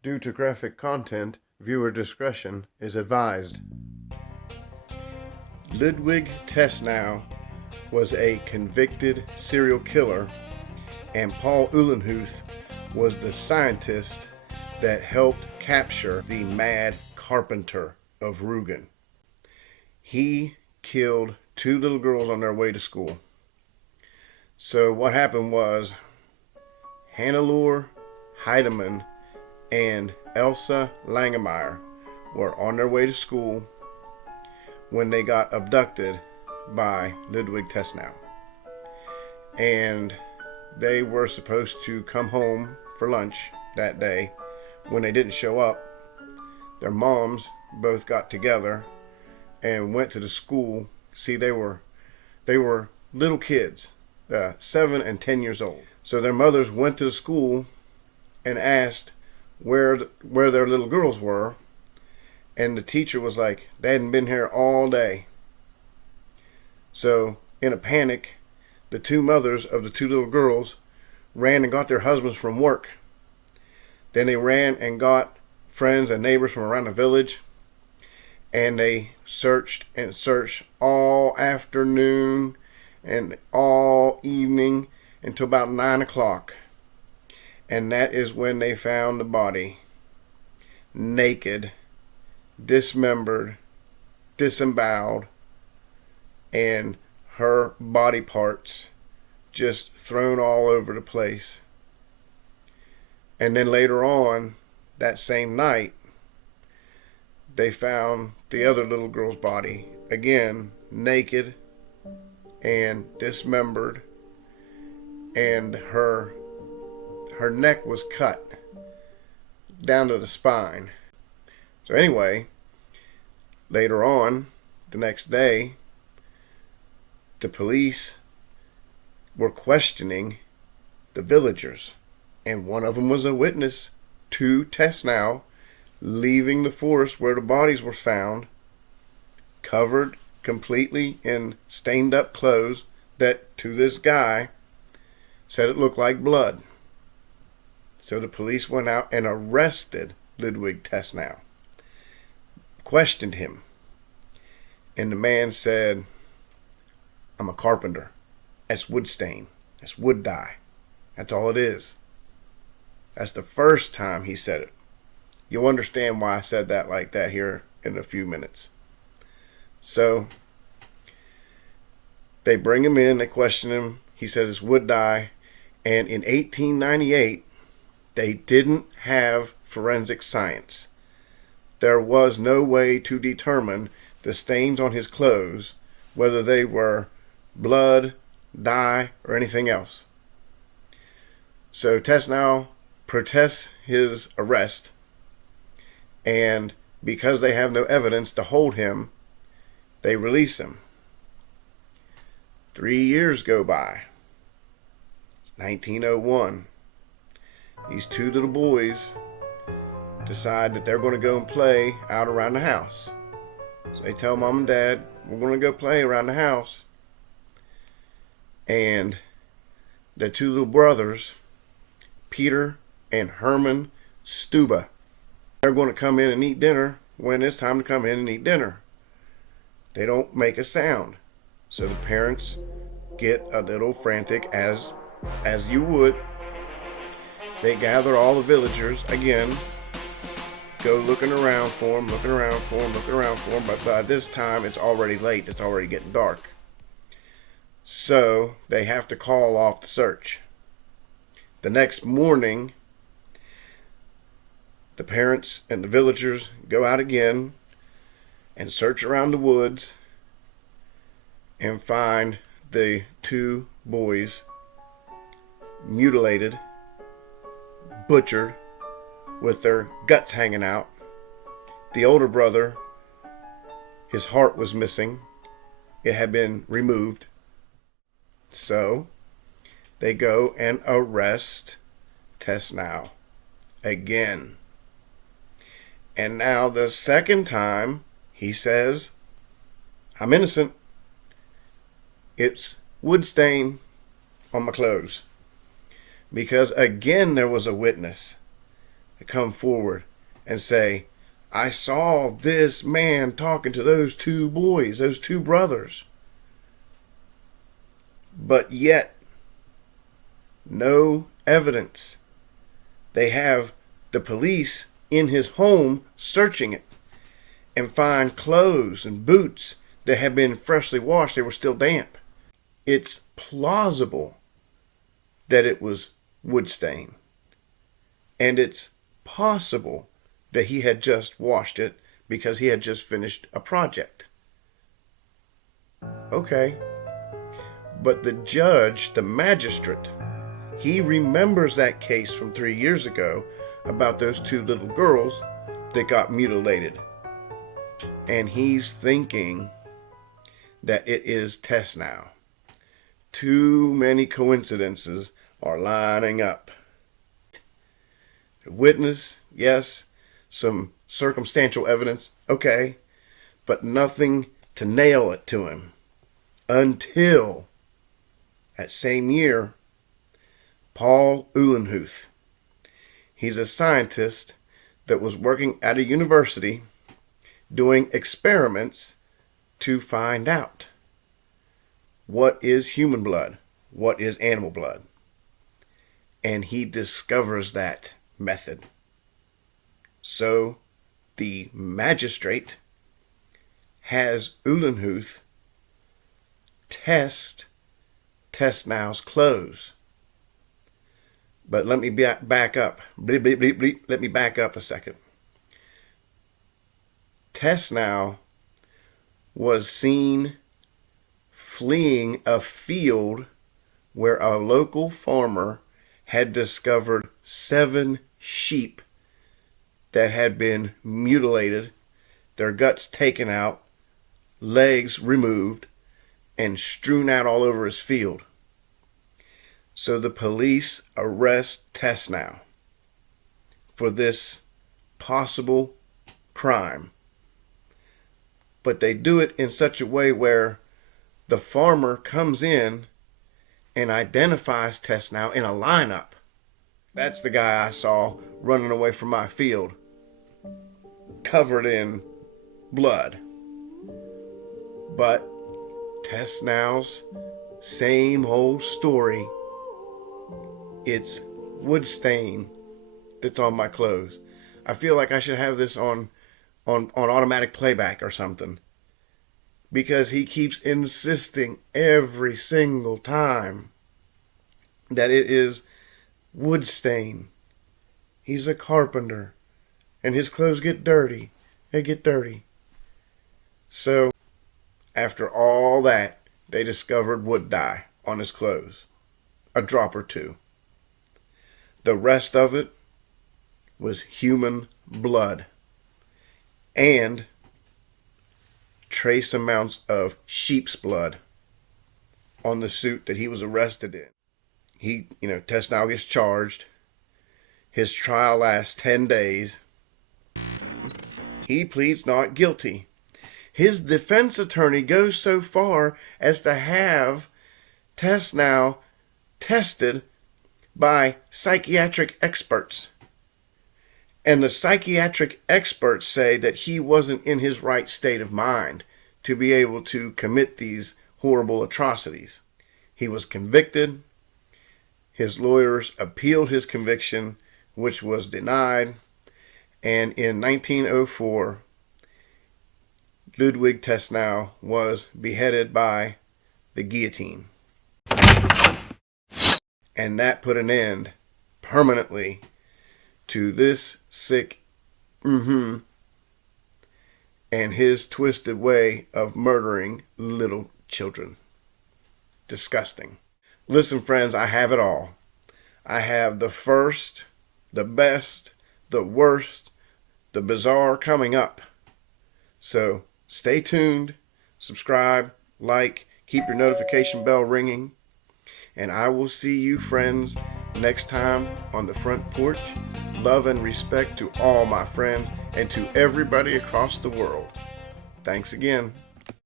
Due to graphic content, viewer discretion is advised. Ludwig Tesnow was a convicted serial killer, and Paul Uhlenhuth was the scientist that helped capture the mad Carpenter of Rugen. He killed two little girls on their way to school. So what happened was Hannelore Heidemann and Elsa Langemeyer were on their way to school when they got abducted by Ludwig Tesnow. And they were supposed to come home for lunch that day. When they didn't show up, their moms both got together and went to the school. See, they were little kids, 7 and 10 years old. So their mothers went to the school and asked where their little girls were, and the teacher was like, they hadn't been here all day. So in a panic, the two mothers of the two little girls ran and got their husbands from work. Then they ran and got friends and neighbors from around the village, and they searched and searched all afternoon and all evening until about 9 o'clock. And that is when they found the body, naked, dismembered, disemboweled, and her body parts just thrown all over the place. And then later on, that same night, they found the other little girl's body, again, naked and dismembered, and her neck was cut down to the spine. So anyway, later on, the next day, the police were questioning the villagers, and one of them was a witness to Tesnow leaving the forest where the bodies were found, covered completely in stained up clothes that to this guy said it looked like blood. So the police went out and arrested Ludwig Tesnow, questioned him, and the man said, I'm a carpenter. That's wood stain. That's wood dye. That's all it is. That's the first time he said it. You'll understand why I said that like that here in a few minutes. So they bring him in, they question him. He says it's wood dye. And in 1898, they didn't have forensic science. There was no way to determine the stains on his clothes, whether they were blood, dye, or anything else. So Tesnow protests his arrest, and because they have no evidence to hold him, they release him. 3 years go by. It's 1901. These two little boys decide that they're going to go and play out around the house. So they tell mom and dad, we're going to go play around the house. And the two little brothers, Peter and Herman Stuba, they're going to come in and eat dinner when it's time to come in and eat dinner. They don't make a sound. So the parents get a little frantic, as you would. They gather all the villagers again, go looking around for them, but by this time it's already late, it's already getting dark. So they have to call off the search. The next morning, the parents and the villagers go out again and search around the woods and find the two boys mutilated, butchered, with their guts hanging out. The older brother, his heart was missing. It had been removed. So they go and arrest Tesnow again. And now the second time, he says, I'm innocent. It's wood stain on my clothes. Because again, there was a witness to come forward and say, I saw this man talking to those two boys, those two brothers. But yet, no evidence. They have the police in his home searching it and find clothes and boots that have been freshly washed. They were still damp. It's plausible that it was wood stain. And it's possible that he had just washed it because he had just finished a project. Okay. But the judge, the magistrate, he remembers that case from 3 years ago about those two little girls that got mutilated. And he's thinking that it is Tesnow. Too many coincidences are lining up. Witness, yes. Some circumstantial evidence, okay. But nothing to nail it to him. Until that same year, Paul Uhlenhuth, he's a scientist that was working at a university doing experiments to find out what is human blood, what is animal blood. And he discovers that method. So the magistrate has Uhlenhuth test Tesnow's clothes. But let me back up. Bleep, bleep, bleep, bleep. Let me back up a second. Tesnow was seen fleeing a field where a local farmer had discovered 7 sheep that had been mutilated, their guts taken out, legs removed, and strewn out all over his field. So the police arrest Tesnow for this possible crime. But they do it in such a way where the farmer comes in and identifies Tesnow in a lineup. That's the guy I saw running away from my field, covered in blood. But Tesnow's same old story. It's wood stain that's on my clothes. I feel like I should have this on automatic playback or something, because he keeps insisting every single time that it is wood stain. He's a carpenter, and his clothes get dirty. They get dirty. So, after all that, they discovered wood dye on his clothes. A drop or two. The rest of it was human blood. And trace amounts of sheep's blood on the suit that he was arrested in. Tesnow gets charged. His trial lasts 10 days. He pleads not guilty. His defense attorney goes so far as to have Tesnow tested by psychiatric experts. And the psychiatric experts say that he wasn't in his right state of mind to be able to commit these horrible atrocities. He was convicted. His lawyers appealed his conviction, which was denied. And in 1904, Ludwig Tesnow was beheaded by the guillotine. And that put an end permanently to this sick and his twisted way of murdering little children. Disgusting. Listen, friends, I have it all. I have the first, the best, the worst, the bizarre coming up. So stay tuned, subscribe, like, keep your notification bell ringing, and I will see you, friends, next time on the front porch. Love and respect to all my friends and to everybody across the world. Thanks again.